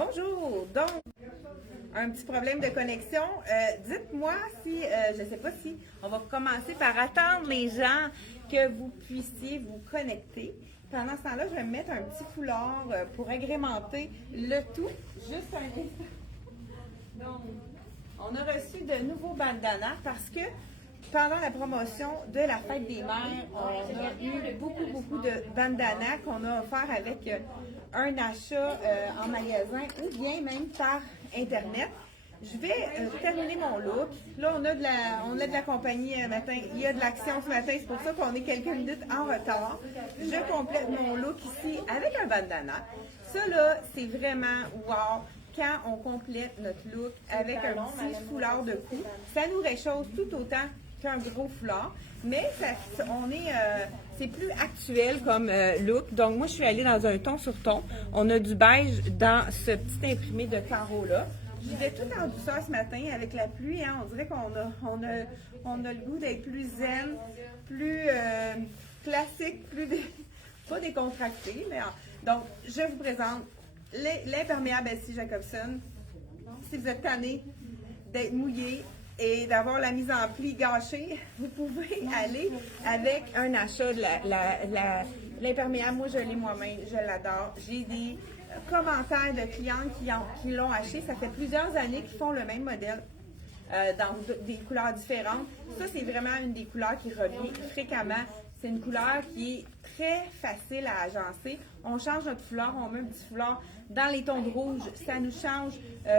Bonjour! Donc, un petit problème de connexion. Dites-moi si, je ne sais pas si on va commencer par attendre les gens que vous puissiez vous connecter. Pendant ce temps-là, je vais me mettre un petit foulard pour agrémenter le tout. Juste un instant. Donc, on a reçu de nouveaux bandanas parce que pendant la promotion de la fête des mères, on a eu beaucoup de bandanas qu'on a offert avec un achat en magasin ou bien même par Internet. Je vais terminer mon look. Là, on a de la compagnie matin. Il y a de l'action ce matin. C'est pour ça qu'on est quelques minutes en retard. Je complète mon look ici avec un bandana. Ça, là, c'est vraiment wow. Quand on complète notre look avec un petit foulard de cou, ça nous réchauffe tout autant qu'un gros foulard. Mais c'est plus actuel comme look. Donc, moi, je suis allée dans un ton sur ton. On a du beige dans ce petit imprimé de carreaux-là. Je vais tout en douceur ce matin avec la pluie. Hein. On dirait qu'on a le goût d'être plus zen, plus classique, pas décontracté. Donc, je vous présente l'imperméable SC Jacobson. Si vous êtes tanné d'être mouillé et d'avoir la mise en pli gâchée, vous pouvez aller avec un achat de l'imperméable. Moi, je l'ai moi-même, je l'adore. J'ai des commentaires de clientes qui l'ont acheté. Ça fait plusieurs années qu'ils font le même modèle dans des couleurs différentes. Ça, c'est vraiment une des couleurs qui revient fréquemment. C'est une couleur qui est très facile à agencer. On change notre foulard, on met un petit foulard dans les tons de rouge. Ça nous change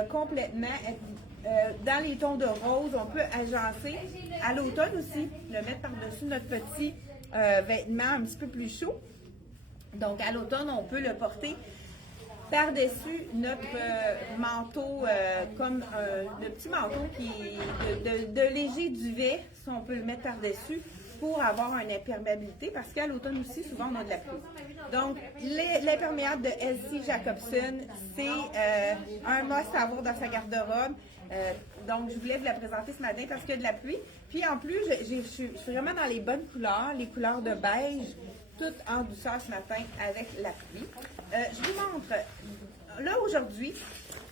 complètement. Dans les tons de rose, on peut agencer. À l'automne aussi, le mettre par-dessus notre petit vêtement un petit peu plus chaud. Donc, à l'automne, on peut le porter par-dessus notre manteau, comme le petit manteau qui est de léger duvet, si on peut le mettre par-dessus pour avoir une imperméabilité, parce qu'à l'automne aussi, souvent, on a de la pluie. Donc, l'imperméable de SC Jacobson, c'est un must à avoir dans sa garde-robe. Donc, je voulais vous la présenter ce matin parce qu'il y a de la pluie. Puis, en plus, je suis vraiment dans les bonnes couleurs, les couleurs de beige, tout en douceur ce matin avec la pluie. Je vous montre, là aujourd'hui,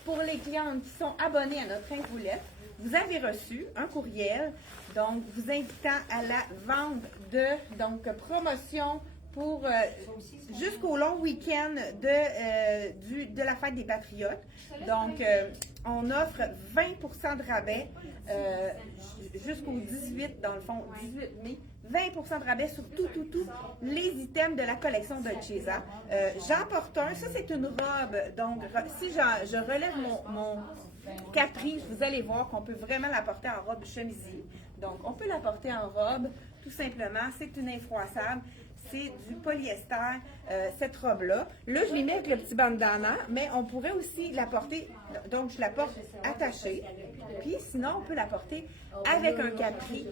pour les clientes qui sont abonnées à notre infolette, vous avez reçu un courriel, donc vous invitant à la vente de promotion pour jusqu'au long week-end de la fête des Patriotes. Donc, on offre 20% de rabais jusqu'au 18, dans le fond, 18 mai. 20% de rabais sur tous les items de la collection de Chesa. J'en porte un. Ça, c'est une robe. Donc, si je relève mon capri, vous allez voir qu'on peut vraiment la porter en robe chemisier. Donc, on peut la porter en robe, tout simplement. C'est une infroissable. C'est du polyester, cette robe-là. Là, je l'ai mis avec le petit bandana, mais on pourrait aussi la porter, donc je la porte attachée. Puis sinon, on peut la porter avec un capri,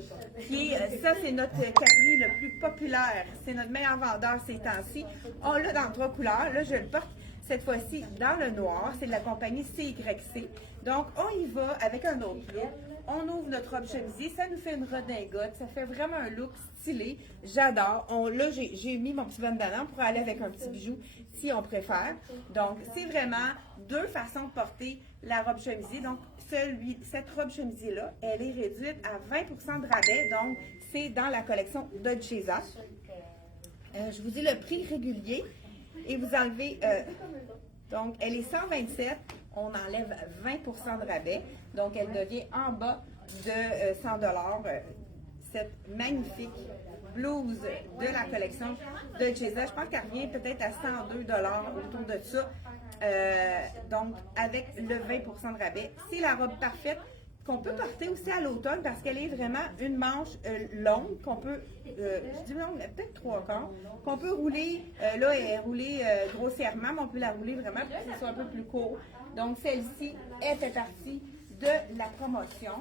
ça c'est notre capri le plus populaire. C'est notre meilleur vendeur ces temps-ci. On l'a dans 3 couleurs. Là, je le porte cette fois-ci dans le noir. C'est de la compagnie CYC. Donc, on y va avec un autre look. On ouvre notre robe chemisier, ça nous fait une redingote, ça fait vraiment un look stylé. J'adore. Là, j'ai mis mon petit bandana pour aller avec un petit bijou si on préfère. Donc, c'est vraiment 2 façons de porter la robe chemisier. Donc, cette robe chemisier-là, elle est réduite à 20% de rabais. Donc, c'est dans la collection de Chesa. Je vous dis le prix régulier et vous enlevez... donc, elle est 127. On enlève 20% de rabais. Donc, elle devient en bas de 100 $. Cette magnifique blouse de la collection de Chesa. Je pense qu'elle revient peut-être à 102 $ autour de ça. Donc, avec le 20% de rabais. C'est la robe parfaite qu'on peut porter aussi à l'automne parce qu'elle est vraiment une manche longue qu'on peut, je dis longue, peut-être 3/4, qu'on peut rouler, là elle est roulée grossièrement, mais on peut la rouler vraiment pour que ce soit un peu plus court. Donc celle-ci, elle fait partie de la promotion.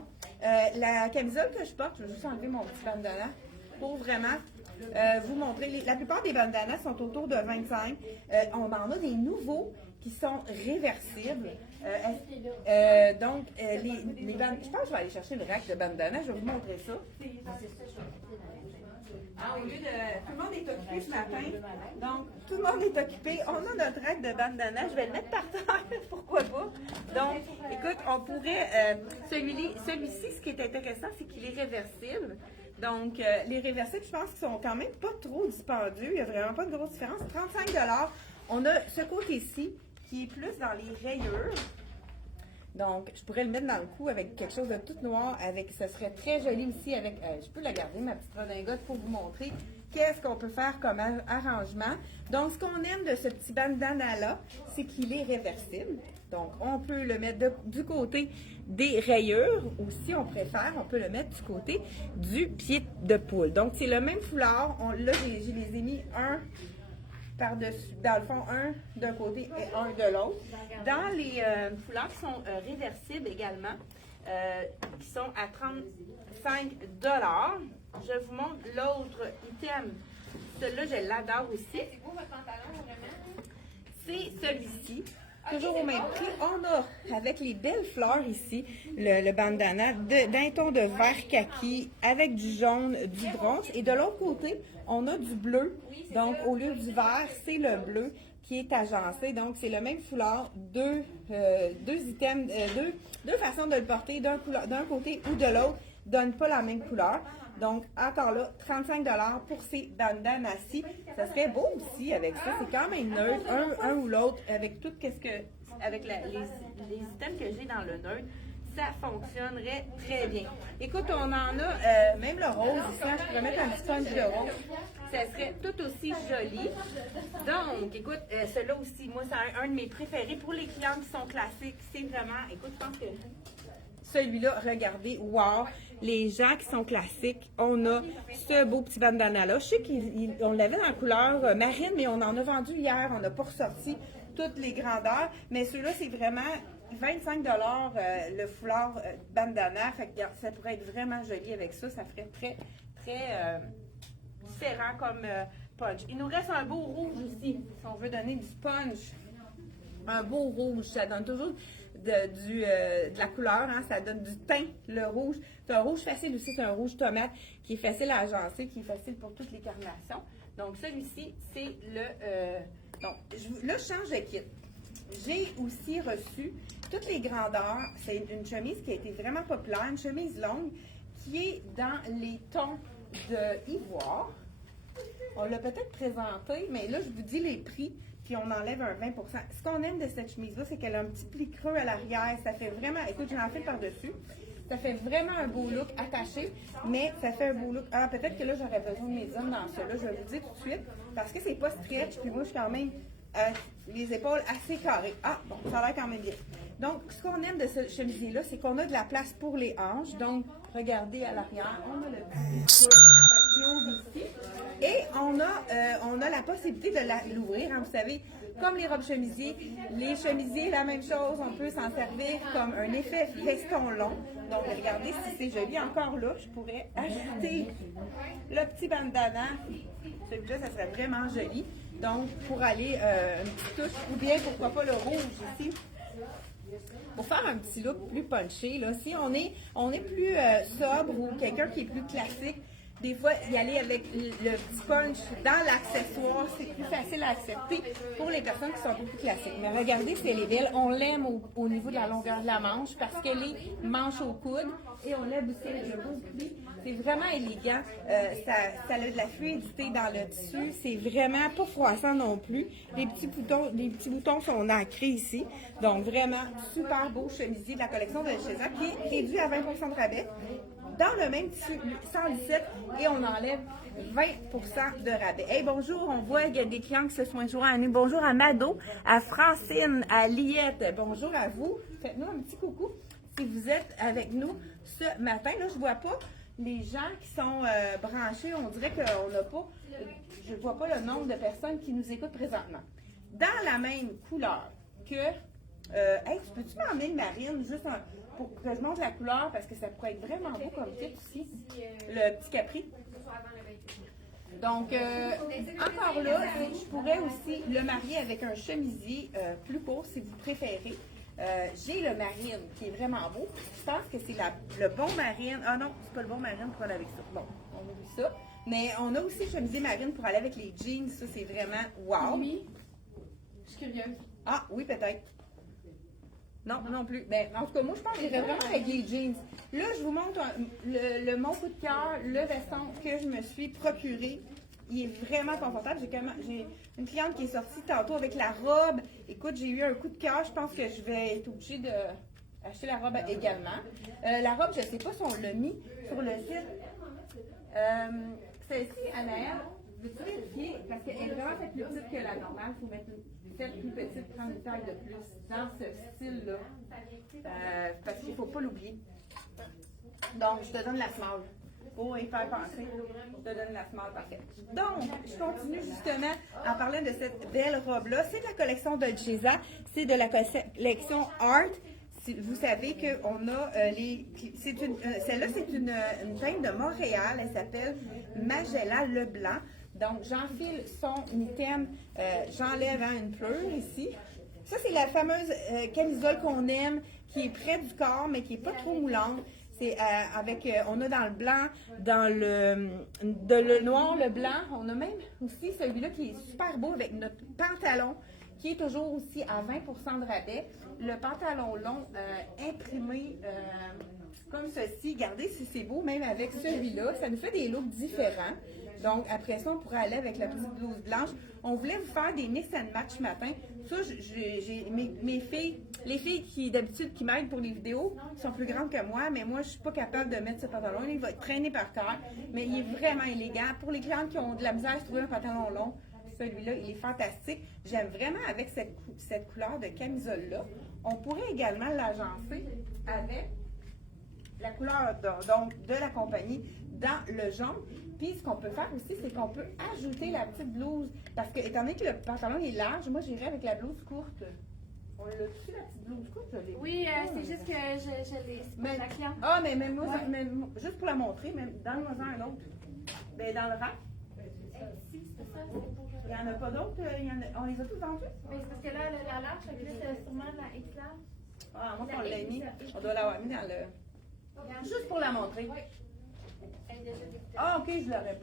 La camisole que je porte, je vais juste enlever mon petit bandana pour vraiment vous montrer. La plupart des bandanas sont autour de 25. On en a des nouveaux qui sont réversibles. Donc, je pense que je vais aller chercher le rack de bandanas. Je vais vous montrer ça. Au lieu de... Tout le monde est occupé ce matin. Donc, tout le monde est occupé. On a notre rack de bandana. Je vais le mettre par terre. Pourquoi pas? Donc, écoute, on pourrait... celui-ci, ce qui est intéressant, c'est qu'il est réversible. Donc, les réversibles, je pense qu'ils sont quand même pas trop dispendieux. Il n'y a vraiment pas de grosse différence. 35 $. On a ce côté-ci qui est plus dans les rayures. Donc, je pourrais le mettre dans le cou avec quelque chose de tout noir. Ce serait très joli aussi avec... je peux la garder, ma petite redingote, pour vous montrer qu'est-ce qu'on peut faire comme arrangement. Donc, ce qu'on aime de ce petit bandana-là, c'est qu'il est réversible. Donc, on peut le mettre du côté des rayures ou si on préfère, on peut le mettre du côté du pied de poule. Donc, c'est le même foulard. Là, je les ai mis un par-dessus, dans le fond, un d'un côté et un de l'autre. Dans les foulards qui sont réversibles également, qui sont à 35 $, je vous montre l'autre item. Celui-là, je l'adore aussi. C'est beau votre pantalon, vraiment? C'est celui-ci. Toujours au même prix. On a, avec les belles fleurs ici, le bandana d'un ton de vert kaki avec du jaune, du bronze. Et de l'autre côté, on a du bleu. Donc, au lieu du vert, c'est le bleu qui est agencé. Donc, c'est le même foulard, deux items, deux façons de le porter d'un côté ou de l'autre, donne pas la même couleur. Donc, encore là, 35 $, pour ces bandanas-ci. Ça serait beau aussi avec ça. C'est quand même neutre, un ou l'autre, avec tout avec les items que j'ai dans le neutre. Ça fonctionnerait très bien. Écoute, on en a, même le rose ici, je pourrais mettre un petit punch de rose. Ça serait tout aussi joli. Donc, écoute, celui-là aussi, moi, c'est un de mes préférés. Pour les clients qui sont classiques, c'est vraiment, écoute, je pense que celui-là, regardez, wow! Les gens qui sont classiques, on a ce beau petit bandana-là. Je sais qu'on l'avait dans la couleur marine, mais on en a vendu hier. On n'a pas ressorti toutes les grandeurs. Mais celui-là, c'est vraiment 25 $ le foulard bandana. Fait que ça pourrait être vraiment joli avec ça. Ça ferait très, très différent comme punch. Il nous reste un beau rouge aussi, si on veut donner du punch. Un beau rouge, ça donne toujours de la couleur, hein, ça donne du teint, le rouge. C'est un rouge facile aussi, c'est un rouge tomate qui est facile à agencer, qui est facile pour toutes les carnations. Donc, celui-ci, c'est le... là, je change de kit. J'ai aussi reçu toutes les grandeurs. C'est une chemise qui a été vraiment populaire, une chemise longue qui est dans les tons de ivoire. On l'a peut-être présenté, mais là, je vous dis les prix, puis on enlève un 20 %. Ce qu'on aime de cette chemise-là, c'est qu'elle a un petit pli creux à l'arrière. Ça fait vraiment, écoute, j'en fais par-dessus. Ça fait vraiment un beau look attaché, mais ça fait un beau look. Ah, peut-être que là, j'aurais besoin de mes hommes dans ça. Là, je vais vous dire tout de suite, parce que c'est pas stretch, puis moi, je suis quand même les épaules assez carrées. Ah, bon, ça a l'air quand même bien. Donc, ce qu'on aime de ce chemisier-là, c'est qu'on a de la place pour les hanches. Donc, regardez à l'arrière, on a le petit creux qui ouvre ici. Et on a la possibilité de l'ouvrir, hein, vous savez, comme les robes chemisiers. Les chemisiers, la même chose, on peut s'en servir comme un effet veston long. Donc, regardez si c'est joli. Encore là, je pourrais ajouter le petit bandana. Celui-là, ça serait vraiment joli. Donc, pour aller une petite touche, ou bien, pourquoi pas, le rouge ici. Pour faire un petit look plus punché, là, si on est plus sobre ou quelqu'un qui est plus classique, des fois, y aller avec le petit punch dans l'accessoire, c'est plus facile à accepter pour les personnes qui sont un peu plus classiques. Mais regardez si elle est belle. On l'aime au niveau de la longueur de la manche parce qu'elle est manche au coude. Et on l'aime aussi avec le beau pli. C'est vraiment élégant. Ça a de la fluidité dans le tissu. C'est vraiment pas froissant non plus. Les petits boutons sont nacrés ici. Donc, vraiment, super beau chemisier de la collection de chez Zara qui est réduit à 20 % de rabais. Dans le même tissu, 117, et on enlève 20 % de rabais. Hey, bonjour, on voit qu'il y a des clients qui se sont joints à nous. Bonjour à Mado, à Francine, à Liette. Bonjour à vous. Faites-nous un petit coucou si vous êtes avec nous ce matin. Là, je ne vois pas les gens qui sont branchés. On dirait qu'on n'a pas, je ne vois pas le nombre de personnes qui nous écoutent présentement. Dans la même couleur que, hey, peux-tu m'emmener une marine, juste pour que je montre la couleur, parce que ça pourrait être vraiment beau comme titre ici, le petit capri. Donc, encore là, je pourrais aussi le marier avec un chemisier plus court, si vous préférez. J'ai le marine, qui est vraiment beau. Je pense que c'est le bon marine. Ah non, c'est pas le bon marine pour aller avec ça. Bon, on oublie ça. Mais on a aussi chemisier marine pour aller avec les jeans. Ça, c'est vraiment wow. Oui. Je suis curieuse. Ah, oui, peut-être. Non, non plus. Ben, en tout cas, moi, je pense que j'irais vraiment avec les jeans. Là, je vous montre mon coup de cœur, le veston que je me suis procuré. Il est vraiment confortable. J'ai une cliente qui est sortie tantôt avec la robe. Écoute, j'ai eu un coup de cœur. Je pense que je vais être obligée d'acheter la robe également. La robe, je ne sais pas si on l'a mis sur le site. Celle-ci, Anaël, veux-tu vérifier? Parce qu'elle est vraiment faite plus petite que la normale. Il faut mettre celle plus petite, prendre une taille de plus dans ce style-là. Parce qu'il ne faut pas l'oublier. Donc, je te donne la small. Pour y faire penser, je te donne la small parfaite. Donc, je continue justement en parlant de cette belle robe-là. C'est de la collection de Gesa. C'est de la collection Art. Vous savez qu'on a celle-là, c'est une teinte de Montréal. Elle s'appelle Magella Leblanc. Donc, j'enfile son item. J'enlève une pleure ici. Ça, c'est la fameuse camisole qu'on aime, qui est près du corps, mais qui n'est pas trop moulante. C'est on a dans le blanc, dans le noir, le blanc. On a même aussi celui-là qui est super beau avec notre pantalon, qui est toujours aussi à 20% de rabais. Le pantalon long imprimé comme ceci. Regardez si c'est beau, même avec celui-là. Ça nous fait des looks différents. Donc, après ça, on pourrait aller avec la petite blouse blanche. On voulait vous faire des mix and match ce matin. Ça, j'ai mes filles, les filles qui, d'habitude, qui m'aident pour les vidéos, sont plus grandes que moi, mais moi, je suis pas capable de mettre ce pantalon. Il va être traîné par terre, mais il est vraiment élégant. Pour les clientes qui ont de la misère à se trouver un pantalon long, celui-là, il est fantastique. J'aime vraiment avec cette couleur de camisole-là. On pourrait également l'agencer avec la couleur de la compagnie dans le jaune. Puis, ce qu'on peut faire aussi, c'est qu'on peut ajouter la petite blouse. Parce que, étant donné que le pantalon est large, moi, j'irais avec la blouse courte. On l'a dessus, la petite blouse courte? Oui, c'est juste que je l'ai. Mais, la cliente. ah, mais même moi, juste pour la montrer, même dans le un autre. Ben, dans le rack. Si, c'est ça, c'est pour. Il n'y en a pas d'autres? On les a tous vendus? Mais c'est parce que là, la large, fait que là, c'est sûrement la X large. Ah, moi, on l'a mis. On doit l'avoir mis dans le. Juste pour la montrer. Ah, ok, je ne l'aurais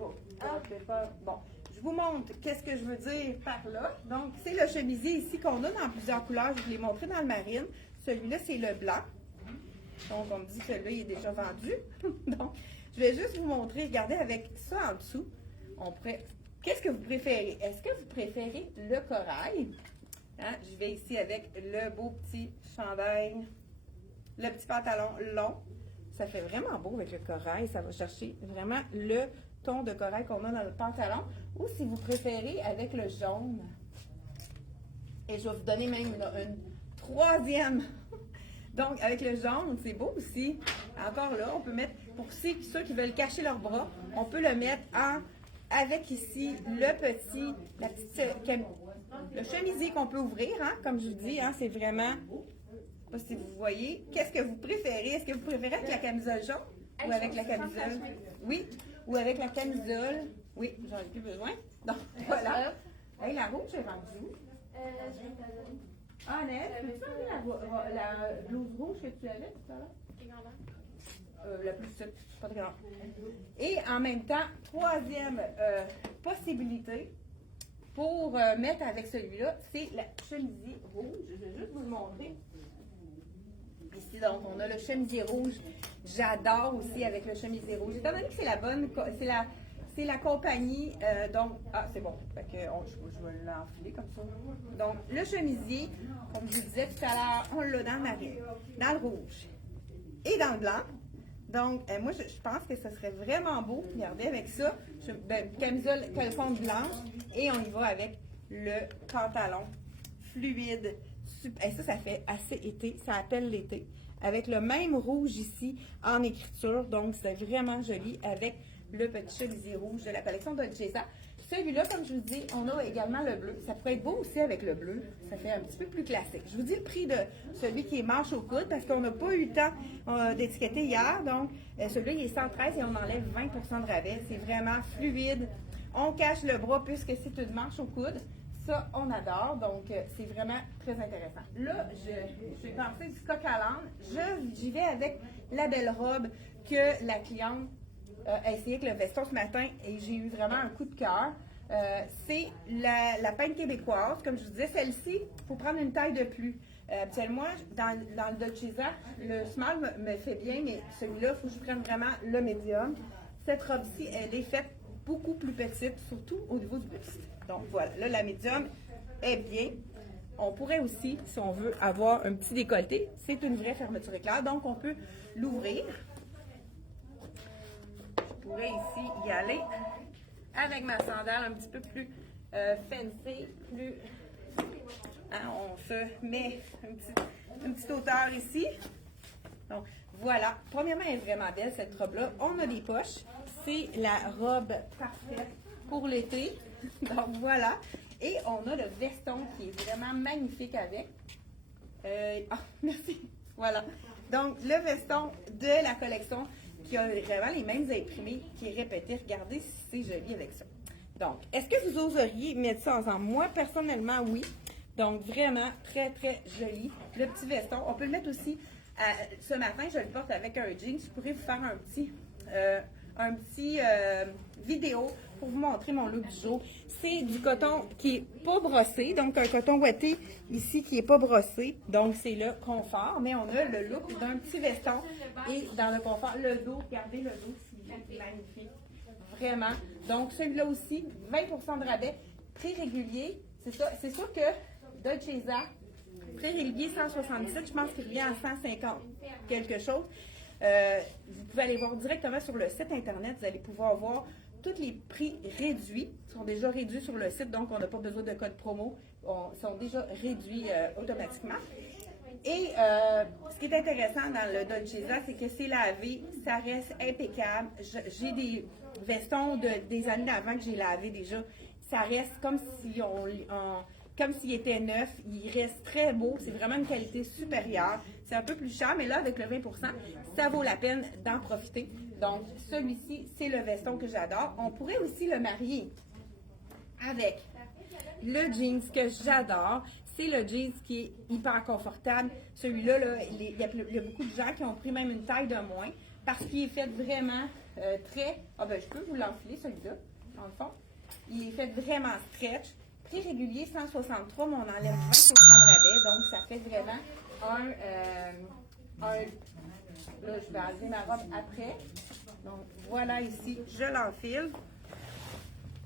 pas. Bon, je vous montre qu'est-ce que je veux dire par là. Donc, c'est le chemisier ici qu'on a dans plusieurs couleurs. Je vous l'ai montré dans le marine. Celui-là, c'est le blanc. Donc, on me dit que celui-là, il est déjà vendu. Donc, je vais juste vous montrer. Regardez, avec ça en dessous, qu'est-ce que vous préférez? Est-ce que vous préférez le corail? Hein? Je vais ici avec le beau petit chandail, le petit pantalon long. Ça fait vraiment beau avec le corail. Ça va chercher vraiment le ton de corail qu'on a dans le pantalon. Ou si vous préférez avec le jaune. Et je vais vous donner même une troisième. Donc, avec le jaune, c'est beau aussi. Encore là, on peut mettre, pour ceux qui veulent cacher leurs bras, on peut le mettre avec ici le chemisier qu'on peut ouvrir, hein, comme je vous dis, hein, c'est vraiment... Je sais pas si vous voyez. Qu'est-ce que vous préférez? Est-ce que vous préférez avec la camisole jaune ou avec la camisole? Oui. Ou avec la camisole? Oui, j'en ai plus besoin. Donc, voilà. Hey, la rouge est rendue. Ah, Annette, peux-tu enlever la blouse rouge que tu avais tout à l'heure? La plus petite, pas très grande. Et en même temps, troisième possibilité pour mettre avec celui-là, c'est la chemisier rouge. Je vais juste vous le montrer. Ici, donc, on a le chemisier rouge. J'adore aussi avec le chemisier rouge. Étant donné que c'est la compagnie, donc, c'est bon. Fait que je vais l'enfiler comme ça. Donc, le chemisier, comme je vous disais tout à l'heure, on l'a dans le marine, dans le rouge et dans le blanc. Donc, moi, je pense que ce serait vraiment beau. Regardez, avec ça, camisole caleçon blanche et on y va avec le pantalon fluide. Et ça fait assez été. Ça appelle l'été. Avec le même rouge ici en écriture. Donc, c'est vraiment joli avec le petit chemisier rouge de la collection de Gesa. Celui-là, comme je vous dis, on a également le bleu. Ça pourrait être beau aussi avec le bleu. Ça fait un petit peu plus classique. Je vous dis le prix de celui qui est manche au coude parce qu'on n'a pas eu le temps d'étiqueter hier. Donc, celui-là, il est 113 et on enlève 20% de rabais. C'est vraiment fluide. On cache le bras puisque c'est une manche au coude. Ça, on adore, donc c'est vraiment très intéressant. Là, je vais penser du coq à l'âne. J'y vais avec la belle robe que la cliente essayé avec le veston ce matin et j'ai eu vraiment un coup de cœur. C'est la peinte québécoise. Comme je vous disais, celle-ci, il faut prendre une taille de plus. Habituellement, dans le Dolcezza, le small me fait bien, mais celui-là, il faut que je prenne vraiment le médium. Cette robe-ci, elle est faite beaucoup plus petite, surtout au niveau du buste. Donc voilà, là, la médium est bien. On pourrait aussi, si on veut, avoir un petit décolleté. C'est une vraie fermeture éclair, donc on peut l'ouvrir. Je pourrais ici y aller avec ma sandale un petit peu plus fancy, plus... Hein, on se met une petite hauteur ici. Donc, voilà. Premièrement, elle est vraiment belle, cette robe-là. On a des poches. C'est la robe parfaite pour l'été. Donc, voilà. Et on a le veston qui est vraiment magnifique avec. Merci. Voilà. Donc, le veston de la collection qui a vraiment les mêmes imprimés, qui est répété. Regardez si c'est joli avec ça. Donc, est-ce que vous oseriez mettre ça ensemble? Moi, personnellement, oui. Donc, vraiment très, très joli. Le petit veston. On peut le mettre aussi, ce matin, je le porte avec un jean. Je pourrais vous faire un petit vidéo pour vous montrer mon look du jour. C'est du coton qui n'est pas brossé. Donc, un coton ouaté ici qui n'est pas brossé. Donc, c'est le confort. Mais on a le look d'un petit veston. Et dans le confort, le dos, regardez le dos, c'est magnifique. Vraiment. Donc, celui-là aussi, 20% de rabais. Prix régulier. C'est ça. C'est sûr que Dolcezza, prix régulier 177, je pense qu'il revient à 150 quelque chose. Vous pouvez aller voir directement sur le site internet, vous allez pouvoir voir tous les prix réduits. Ils sont déjà réduits sur le site, donc on n'a pas besoin de code promo. Ils sont déjà réduits automatiquement. Et ce qui est intéressant dans le Dolcezza, c'est que c'est lavé, ça reste impeccable. J'ai des vestons des années d'avant que j'ai lavé déjà. Ça reste comme si comme s'il était neuf, il reste très beau, c'est vraiment une qualité supérieure. C'est un peu plus cher, mais là, avec le 20%, ça vaut la peine d'en profiter. Donc, celui-ci, c'est le veston que j'adore. On pourrait aussi le marier avec le jeans que j'adore. C'est le jeans qui est hyper confortable. Celui-là, là, il y a beaucoup de gens qui ont pris même une taille de moins parce qu'il est fait vraiment très... Ah ben, je peux vous l'enfiler, celui-là, dans le fond. Il est fait vraiment stretch. Prix régulier 163, mais on enlève 20% de rabais, donc ça fait vraiment là, je vais enlever ma robe après. Donc, voilà ici, je l'enfile.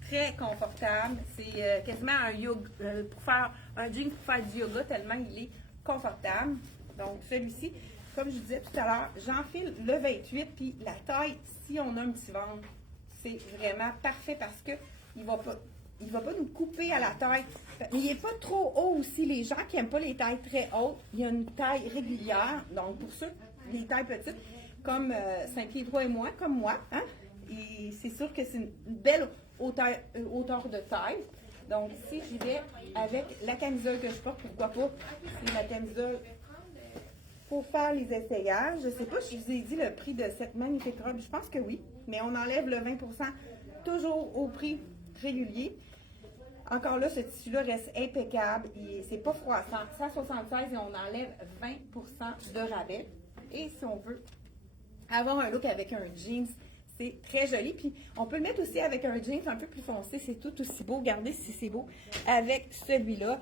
Très confortable. C'est quasiment un yoga, pour faire un jean pour faire du yoga, tellement il est confortable. Donc, celui-ci, comme je disais tout à l'heure, j'enfile le 28, puis la taille, si on a un petit ventre, c'est vraiment parfait parce que il va pas nous couper à la taille. Mais il n'est pas trop haut aussi. Les gens qui n'aiment pas les tailles très hautes, il y a une taille régulière. Donc, pour ceux, les tailles petites, comme 5 pieds 3 et moins, comme moi, hein? Et c'est sûr que c'est une belle hauteur de taille. Donc, si j'y vais avec la camisole que je porte, pourquoi pas? C'est la camisole pour faire les essayages. Je ne sais pas si je vous ai dit le prix de cette magnifique robe. Je pense que oui. Mais on enlève le 20%, toujours au prix régulier. Encore là, ce tissu-là reste impeccable. C'est pas froissant. 176 et on enlève 20% de rabais. Et si on veut avoir un look avec un jeans, c'est très joli. Puis on peut le mettre aussi avec un jeans un peu plus foncé. C'est tout aussi beau. Regardez si c'est beau avec celui-là.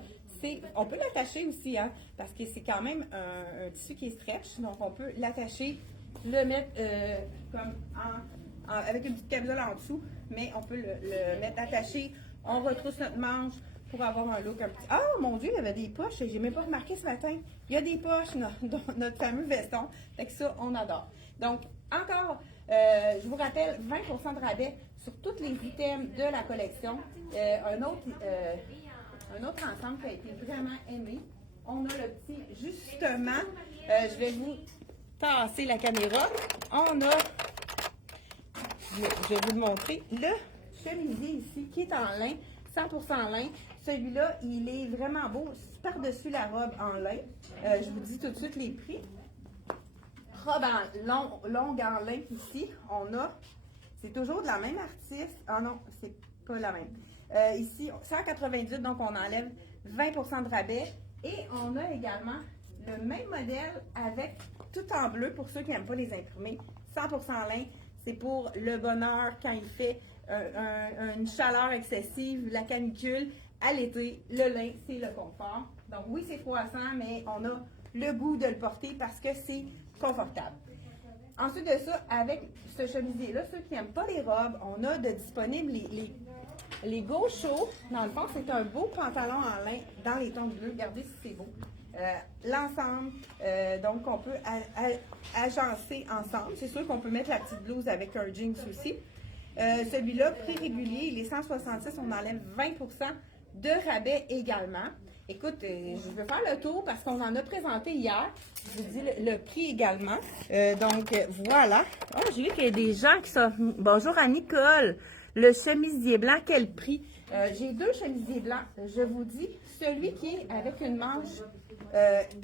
On peut l'attacher aussi, hein, parce que c'est quand même un tissu qui est stretch. Donc on peut l'attacher, le mettre comme avec une petite camisole en dessous, mais on peut le mettre attaché. On retrousse notre manche pour avoir un look un petit... Ah, mon Dieu, il y avait des poches. J'ai même pas remarqué ce matin. Il y a des poches dans notre fameux veston. Fait que ça, on adore. Donc, encore, je vous rappelle, 20% de rabais sur tous les items de la collection. Un autre ensemble qui a été vraiment aimé. On a le petit, justement, je vais vous tasser la caméra. On a, je vais vous le montrer, le chemisier ici qui est en lin, 100% lin. Celui-là, il est vraiment beau, par-dessus la robe en lin. Je vous dis tout de suite les prix. Robe longue en lin ici, on a, c'est toujours de la même artiste. Ah non, c'est pas la même. Ici, 198, donc on enlève 20% de rabais. Et on a également le même modèle avec tout en bleu pour ceux qui n'aiment pas les imprimer. 100% lin, c'est pour le bonheur quand il fait une chaleur excessive, la canicule. À l'été, le lin, c'est le confort. Donc oui, c'est froissant, mais on a le goût de le porter parce que c'est confortable. Ensuite de ça, avec ce chemisier-là, ceux qui n'aiment pas les robes, on a de disponibles les gauchos. Dans le fond, c'est un beau pantalon en lin dans les tons bleus. Regardez si c'est beau. L'ensemble, donc on peut agencer ensemble. C'est sûr qu'on peut mettre la petite blouse avec un jeans aussi. Celui-là, prix régulier, il est 166, on enlève 20% de rabais également. Écoute, je veux faire le tour parce qu'on en a présenté hier. Je vous dis le prix également. Donc, voilà. Oh, j'ai vu qu'il y a des gens qui sont... Bonjour à Nicole. Le chemisier blanc, quel prix? J'ai deux chemisiers blancs. Je vous dis, celui qui est avec une manche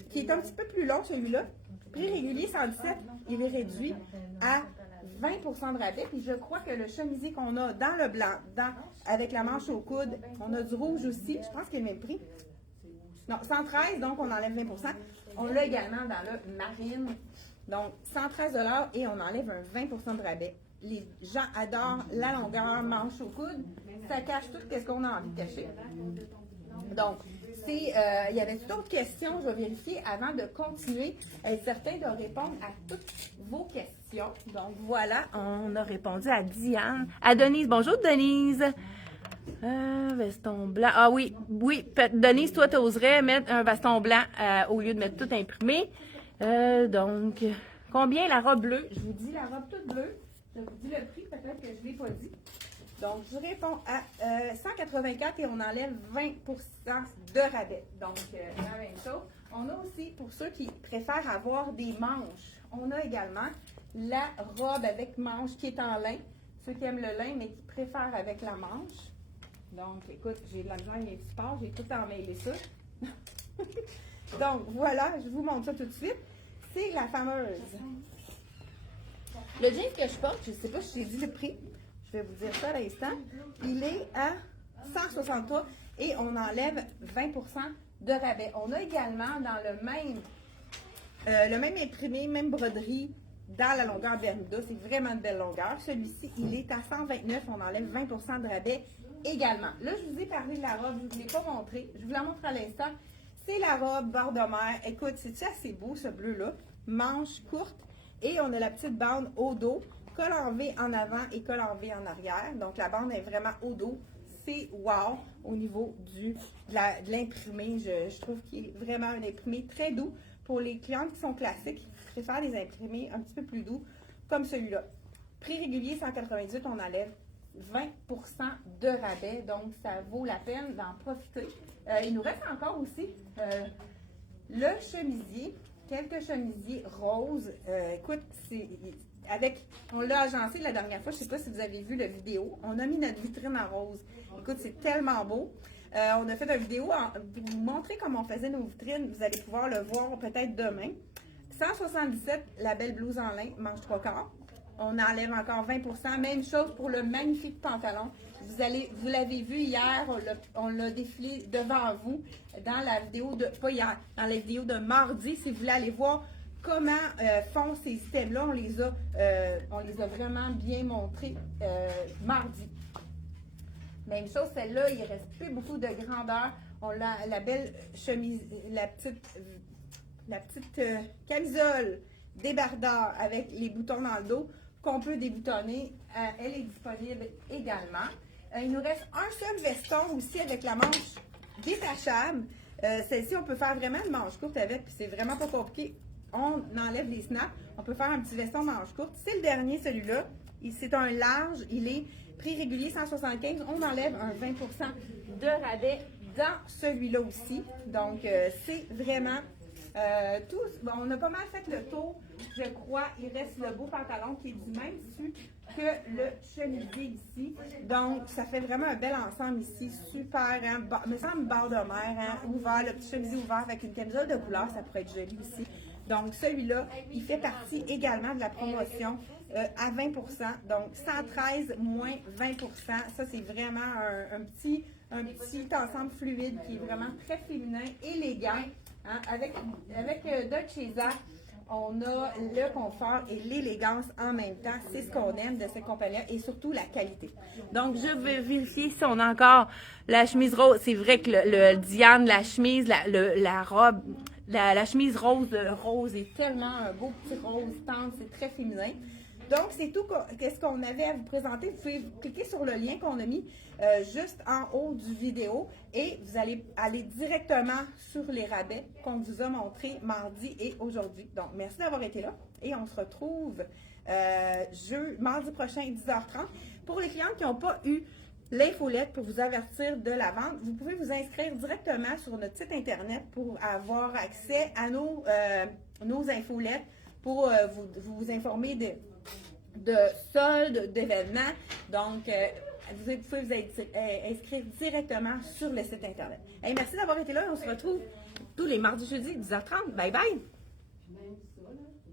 qui est un petit peu plus long, celui-là. Prix régulier 117, il est réduit à 20% de rabais. Puis je crois que le chemisier qu'on a dans le blanc, avec la manche au coude, on a du rouge aussi. Je pense qu'il est le même prix. Non, 113, donc on enlève 20%. On l'a également dans le marine. Donc, 113 $ et on enlève un 20% de rabais. Les gens adorent la longueur, manche au coude. Ça cache tout ce qu'on a envie de cacher. Donc, il y avait d'autres questions. Je vais vérifier avant de continuer, être certain de répondre à toutes vos questions. Donc, voilà, on a répondu à Diane. À Denise. Bonjour, Denise. Veston blanc. Ah oui, Denise, toi, tu oserais mettre un veston blanc au lieu de mettre tout imprimé. Donc, combien la robe bleue? Je vous dis la robe toute bleue. Je vous dis le prix, peut-être que je ne l'ai pas dit. Donc, je réponds à 184 et on enlève 20% de rabais. Donc, la même chose. On a aussi, pour ceux qui préfèrent avoir des manches, on a également la robe avec manche qui est en lin. Ceux qui aiment le lin, mais qui préfèrent avec la manche. Donc, écoute, j'ai de la misère, il y a un petit part, j'ai tout emmêlé ça. Donc, voilà, je vous montre ça tout de suite. C'est la fameuse. Le jean que je porte, je ne sais pas si j'ai dit le prix. Je vais vous dire ça à l'instant. Il est à 163 et on enlève 20% de rabais. On a également dans le même imprimé, même broderie, dans la longueur Bermuda. C'est vraiment une belle longueur. Celui-ci, il est à 129. On enlève 20% de rabais également. Là, je vous ai parlé de la robe. Je ne vous l'ai pas montré. Je vous la montre à l'instant. C'est la robe bord de mer. Écoute, c'est-tu assez beau, ce bleu-là? Manche courte. Et on a la petite bande au dos. Col en V en avant et col en V en arrière. Donc, la bande est vraiment au dos. C'est wow au niveau de l'imprimé. Je trouve qu'il est vraiment un imprimé très doux. Pour les clients qui sont classiques, qui préfèrent des imprimés un petit peu plus doux, comme celui-là. Prix régulier 198, on enlève 20% de rabais. Donc, ça vaut la peine d'en profiter. Il nous reste encore aussi le chemisier. Quelques chemisiers roses. Écoute, on l'a agencé la dernière fois. Je ne sais pas si vous avez vu la vidéo. On a mis notre vitrine en rose. Écoute, c'est tellement beau. On a fait une vidéo pour vous montrer comment on faisait nos vitrines. Vous allez pouvoir le voir peut-être demain. 177, la belle blouse en lin, manche 3/4. On enlève encore 20%. Même chose pour le magnifique pantalon. Vous l'avez vu hier, on l'a défilé devant vous dans la vidéo pas hier, dans la vidéo de mardi. Si vous voulez aller voir comment font ces items-là, on les a vraiment bien montrés mardi. Même chose, celle-là, il ne reste plus beaucoup de grandeur. On a la belle chemise, la petite camisole débardeur avec les boutons dans le dos qu'on peut déboutonner. Elle est disponible également. Il nous reste un seul veston aussi avec la manche détachable. Celle-ci, on peut faire vraiment une manche courte avec, puis c'est vraiment pas compliqué. On enlève les snaps. On peut faire un petit veston manche courte. C'est le dernier, celui-là. C'est un large. Il est prix régulier 175. On enlève un 20% de rabais dans celui-là aussi. Donc, c'est vraiment tout. Bon, on a pas mal fait le tour. Je crois il reste le beau pantalon qui est du même tissu que le chemisier ici. Donc, ça fait vraiment un bel ensemble ici. Super, hein? Me semble bord de mer, hein? Ouvert, le petit chemisier ouvert avec une camisole de couleur, ça pourrait être joli aussi. Donc, celui-là, il fait partie également de la promotion à 20%. Donc, 113 moins 20%. Ça, c'est vraiment un petit ensemble fluide qui est vraiment très féminin, élégant. Hein? Avec Dolce & on a le confort et l'élégance en même temps. C'est ce qu'on aime de cette compagnie-là et surtout la qualité. Donc, je vais vérifier si on a encore la chemise rose. C'est vrai que le Diane, la chemise, la robe, la chemise rose est tellement un beau petit rose tendre, c'est très féminin. Donc, c'est tout qu'est-ce qu'on avait à vous présenter. Vous pouvez cliquer sur le lien qu'on a mis juste en haut du vidéo et vous allez aller directement sur les rabais qu'on vous a montrés mardi et aujourd'hui. Donc, merci d'avoir été là et on se retrouve mardi prochain 10h30. Pour les clients qui n'ont pas eu l'infolette pour vous avertir de la vente, vous pouvez vous inscrire directement sur notre site internet pour avoir accès à nos infolettes pour vous informer de soldes, d'événements. Donc, vous pouvez vous inscrire directement sur le site internet. Hey, merci d'avoir été là. On se retrouve tous les mardis, jeudis, 10h30. Bye bye!